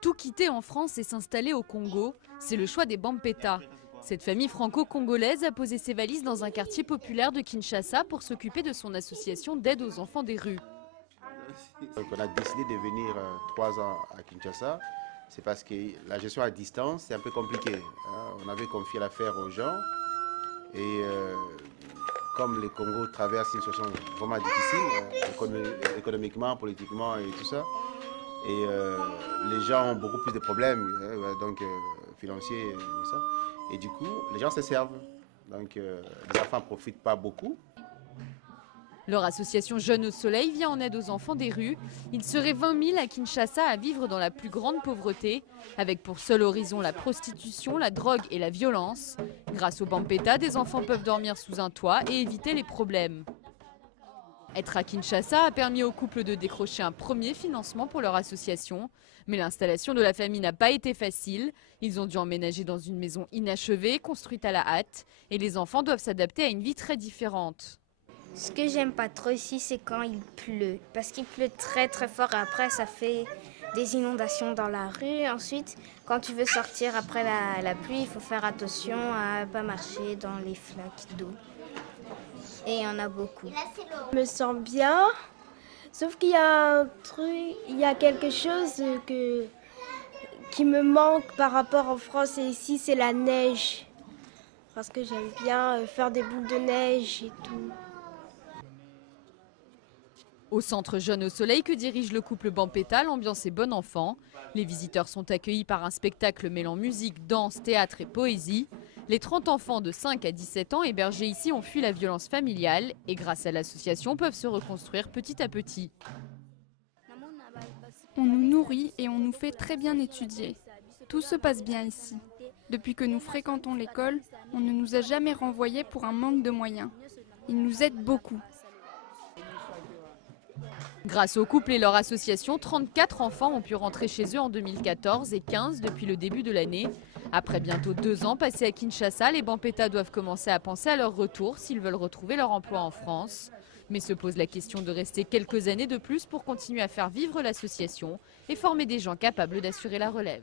Tout quitter en France et s'installer au Congo, c'est le choix des Bampeta. Cette famille franco-congolaise a posé ses valises dans un quartier populaire de Kinshasa pour s'occuper de son association d'aide aux enfants des rues. Donc on a décidé de venir 3 ans à Kinshasa. C'est parce que la gestion à distance, c'est un peu compliqué, hein. On avait confié l'affaire aux gens et comme le Congo traverse une situation vraiment difficile, économiquement, politiquement et tout ça, et les gens ont beaucoup plus de problèmes, donc financiers et ça. Et du coup, les gens se servent. Donc les enfants ne profitent pas beaucoup. Leur association Jeunes au Soleil vient en aide aux enfants des rues. Ils seraient 20 000 à Kinshasa à vivre dans la plus grande pauvreté, avec pour seul horizon la prostitution, la drogue et la violence. Grâce au Bampeta, des enfants peuvent dormir sous un toit et éviter les problèmes. Être à Kinshasa a permis au couple de décrocher un premier financement pour leur association. Mais l'installation de la famille n'a pas été facile. Ils ont dû emménager dans une maison inachevée, construite à la hâte. Et les enfants doivent s'adapter à une vie très différente. Ce que j'aime pas trop ici, c'est quand il pleut. Parce qu'il pleut très très fort et après ça fait des inondations dans la rue. Ensuite, quand tu veux sortir après la pluie, il faut faire attention à ne pas marcher dans les flaques d'eau. Et il y en a beaucoup. Je me sens bien, sauf qu'il y a un truc, il y a quelque chose qui me manque par rapport en France et ici, c'est la neige. Parce que j'aime bien faire des boules de neige et tout. Au centre Jeunes au Soleil que dirige le couple Bampeta, l'ambiance est bon enfant. Les visiteurs sont accueillis par un spectacle mêlant musique, danse, théâtre et poésie. Les 30 enfants de 5 à 17 ans hébergés ici ont fui la violence familiale et grâce à l'association peuvent se reconstruire petit à petit. On nous nourrit et on nous fait très bien étudier. Tout se passe bien ici. Depuis que nous fréquentons l'école, on ne nous a jamais renvoyés pour un manque de moyens. Ils nous aident beaucoup. Grâce au couple et leur association, 34 enfants ont pu rentrer chez eux en 2014 et 15 depuis le début de l'année. Après bientôt 2 ans passés à Kinshasa, les Bampeta doivent commencer à penser à leur retour s'ils veulent retrouver leur emploi en France. Mais se pose la question de rester quelques années de plus pour continuer à faire vivre l'association et former des gens capables d'assurer la relève.